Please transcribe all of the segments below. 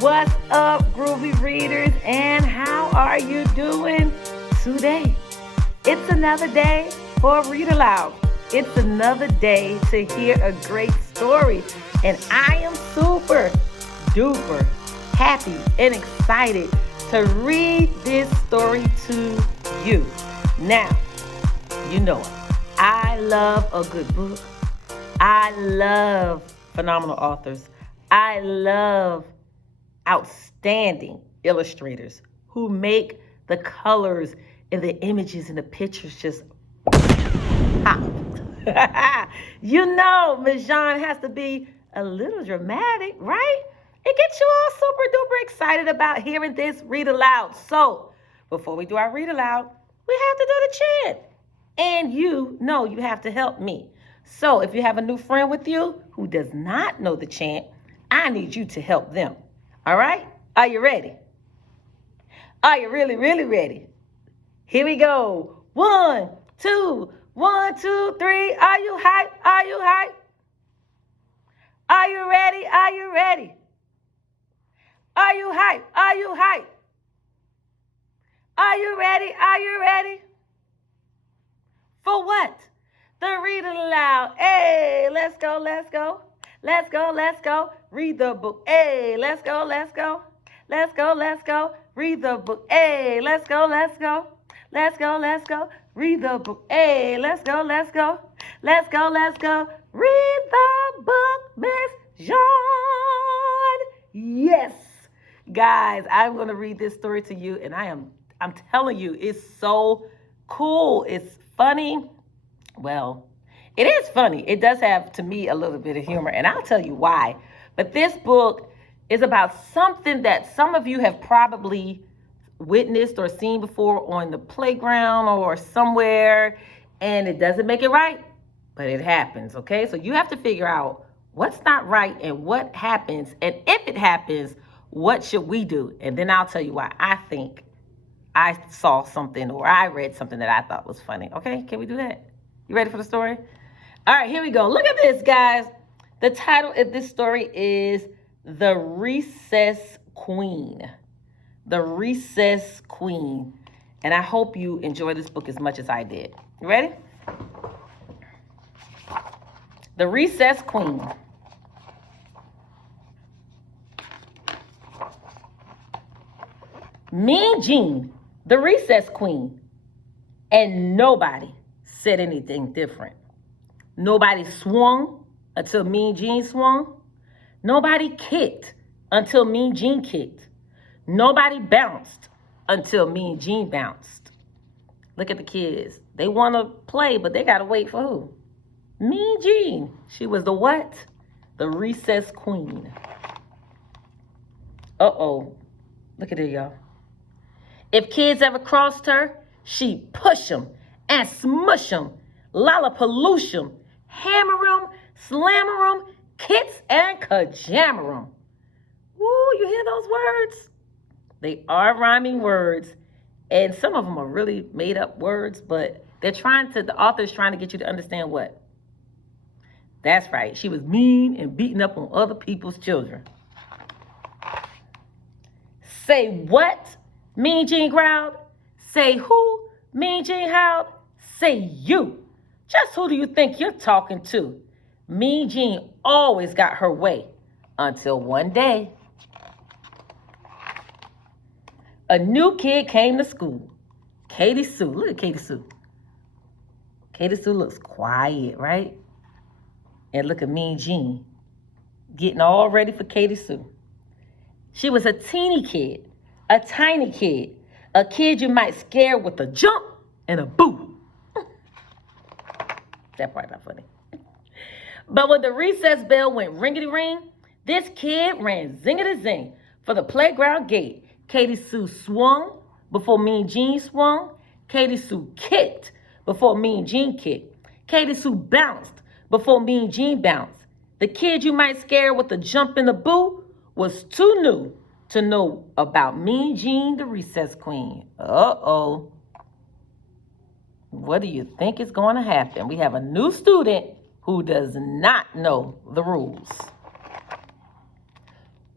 What's up, groovy readers, and how are you doing today? It's another day for Read Aloud. It's another day to hear a great story, and I am super duper happy and excited to read this story to you. Now, you know it. I love a good book. I love phenomenal authors. I love outstanding illustrators who make the colors and the images and the pictures just pop. You know, Ms. Jean has to be a little dramatic, right? It gets you all super duper excited about hearing this read aloud. So, before we do our read aloud, we have to do the chant. And you know you have to help me. So, if you have a new friend with you who does not know the chant, I need you to help them. All right? Are you ready? Are you really, really ready? Here we go. 1, 2, 1, 2, 3. Are you hype? Are you hype? Are you ready? Are you ready? Are you hype? Are you hype? Are you ready? Are you ready? For what? The read aloud. Hey, let's go, let's go. Let's go, let's go. Read the book. Hey, let's go, let's go. Let's go, let's go. Read the book. Hey, let's go, let's go. Let's go, let's go. Read the book. Hey, let's go, let's go. Let's go, let's go. Read the book, Miss Jean. Yes. Guys, I'm going to read this story to you, and I'm telling you, it's so cool. It's funny. Well, it is funny. It does have, to me, a little bit of humor, and I'll tell you why. But this book is about something that some of you have probably witnessed or seen before on the playground or somewhere, and it doesn't make it right, but it happens, okay? So you have to figure out what's not right and what happens, and if it happens, what should we do? And then I'll tell you why I think I saw something or I read something that I thought was funny, okay? Can we do that? You ready for the story? All right, here we go. Look at this, guys. The title of this story is The Recess Queen. The Recess Queen. And I hope you enjoy this book as much as I did. You ready? The Recess Queen. Mean Jean, the Recess Queen. And nobody said anything different. Nobody swung until Mean Jean swung. Nobody kicked until Mean Jean kicked. Nobody bounced until Mean Jean bounced. Look at the kids. They want to play, but they got to wait for who? Mean Jean. She was the what? The Recess Queen. Uh-oh. Look at it, y'all. If kids ever crossed her, she'd push them and smush them, lollapaloosh them, hammer them, slammer them, kits and kajammer them. Ooh, you hear those words? They are rhyming words, and some of them are really made up words, but the author's trying to get you to understand what? That's right. She was mean and beating up on other people's children. Say what? Mean Jean growled. Say who? Mean Jean howled. Say you. Just who do you think you're talking to? Mean Jean always got her way until one day. A new kid came to school. Katie Sue. Look at Katie Sue. Katie Sue looks quiet, right? And look at Mean Jean getting all ready for Katie Sue. She was a teeny kid, a tiny kid, a kid you might scare with a jump and a boo. That part not funny. But when the recess bell went ringity-ring, this kid ran zingity-zing for the playground gate. Katie Sue swung before Mean Jean swung. Katie Sue kicked before Mean Jean kicked. Katie Sue bounced before Mean Jean bounced. The kid you might scare with a jump and a boo was too new to know about Mean Jean, the Recess Queen. Uh-oh. What do you think is going to happen? We have a new student who does not know the rules.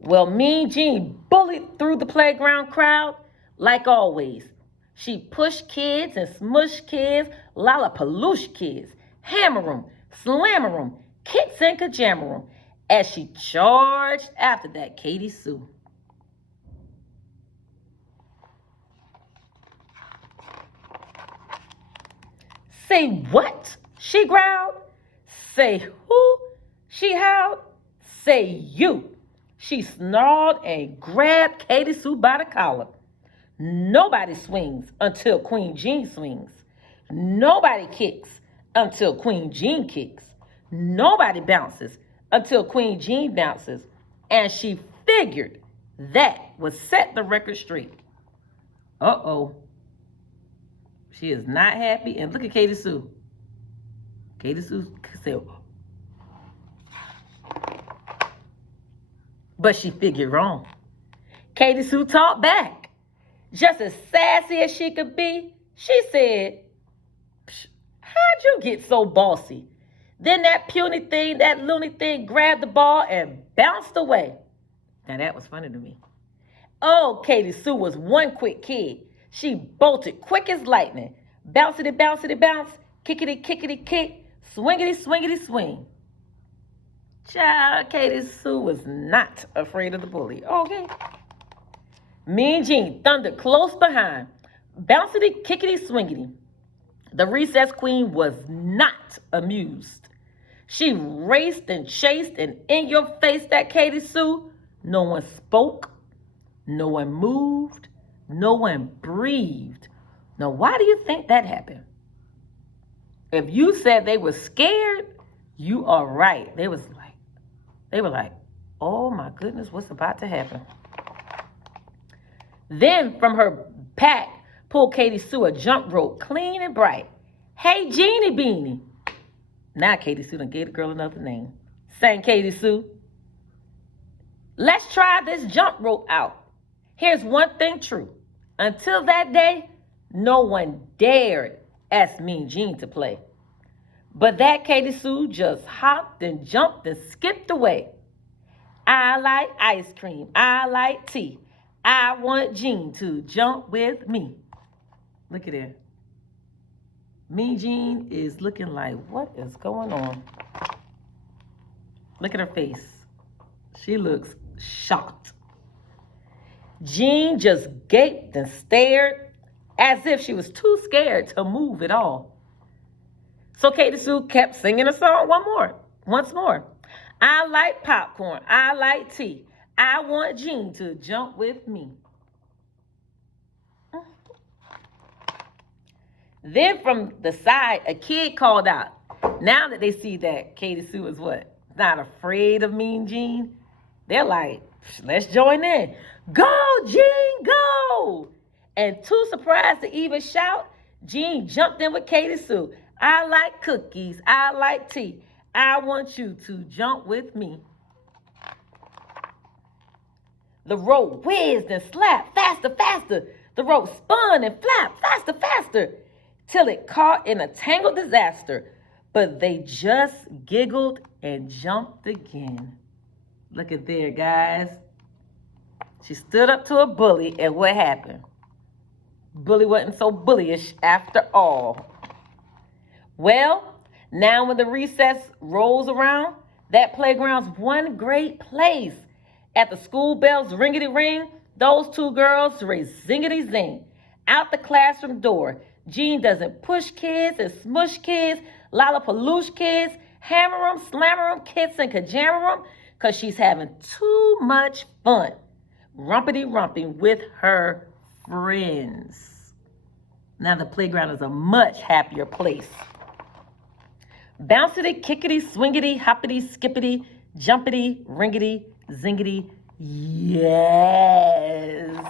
Well, Mean Jean bullied through the playground crowd like always. She pushed kids and smushed kids, lollapaloosh kids, hammer 'em, slammer 'em, kicks and kajammer 'em, as she charged after that Katie Sue. Say what? She growled. Say who? She howled. Say you. She snarled and grabbed Katie Sue by the collar. Nobody swings until Queen Jean swings. Nobody kicks until Queen Jean kicks. Nobody bounces until Queen Jean bounces. And she figured that would set the record straight. Uh-oh. She is not happy. And look at Katie Sue. Katie Sue said, but she figured wrong. Katie Sue talked back. Just as sassy as she could be, she said, how'd you get so bossy? Then that puny thing, that loony thing, grabbed the ball and bounced away. Now that was funny to me. Oh, Katie Sue was one quick kid. She bolted quick as lightning. Bouncity, bouncity, bounce, kickity, kickity, kick, swingity, swingity, swing. Child, Katie Sue was not afraid of the bully. Okay. Mean Jean thundered close behind. Bouncity, kickity, swingity. The recess queen was not amused. She raced and chased and in your face that Katie Sue. No one spoke. No one moved. No one breathed. Now, why do you think that happened? If you said they were scared, you are right. They were like, oh my goodness, what's about to happen? Then from her pack pulled Katie Sue a jump rope, clean and bright. Hey, Jeannie Beanie. Now Katie Sue done gave the girl another name. Sang Katie Sue. Let's try this jump rope out. Here's one thing true. Until that day, no one dared ask Mean Jean to play. But that Katie Sue just hopped and jumped and skipped away. I like ice cream. I like tea. I want Jean to jump with me. Look at her. Mean Jean is looking like, what is going on? Look at her face. She looks shocked. Jean just gaped and stared as if she was too scared to move at all. So Katie Sue kept singing a song once more. I like popcorn. I like tea. I want Jean to jump with me. Then from the side, a kid called out. Now that they see that Katie Sue is what? Not afraid of Mean Jean. They're like, let's join in. Go, Jean, go! And too surprised to even shout, Jean jumped in with Katie Sue. I like cookies. I like tea. I want you to jump with me. The rope whizzed and slapped faster, faster. The rope spun and flapped faster, faster, till it caught in a tangled disaster. But they just giggled and jumped again. Look at there, guys. She stood up to a bully, and what happened? Bully wasn't so bullyish after all. Well, now when the recess rolls around, that playground's one great place. At the school bells ringity ring, those two girls raise zingity zing. Out the classroom door, Jean doesn't push kids and smush kids, lollapaloosh kids, hammer 'em, slammer 'em, kids and kajammer 'em, because she's having too much fun rumpity rumping with her friends. Now the playground is a much happier place. Bouncity, kickity, swingity, hoppity, skippity, jumpity, ringity, zingity.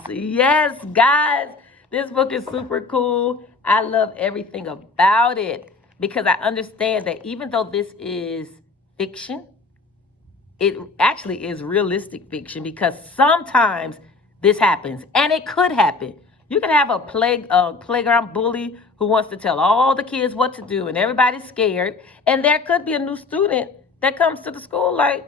Yes, guys. This book is super cool. I love everything about it because I understand that even though this is fiction, it actually is realistic fiction because sometimes this happens and it could happen. You can have a playground bully who wants to tell all the kids what to do and everybody's scared. And there could be a new student that comes to the school like,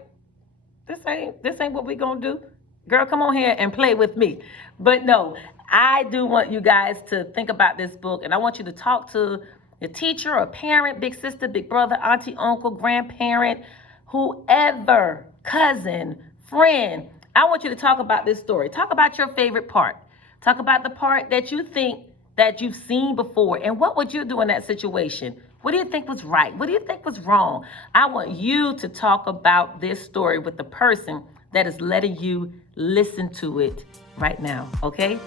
this ain't what we gonna do. Girl, come on here and play with me. But no, I do want you guys to think about this book, and I want you to talk to your teacher or parent, big sister, big brother, auntie, uncle, grandparent, whoever, cousin, friend. I want you to talk about this story. Talk about your favorite part. Talk about the part that you think that you've seen before, and what would you do in that situation? What do you think was right? What do you think was wrong? I want you to talk about this story with the person that is letting you listen to it right now, okay?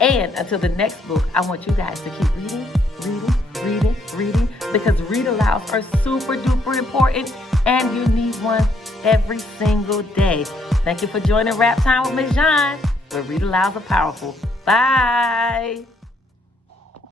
And until the next book, I want you guys to keep reading, because read alouds are super duper important, and you need one every single day. Thank you for joining Rap Time with Miss Jean, where read alouds are powerful. Bye.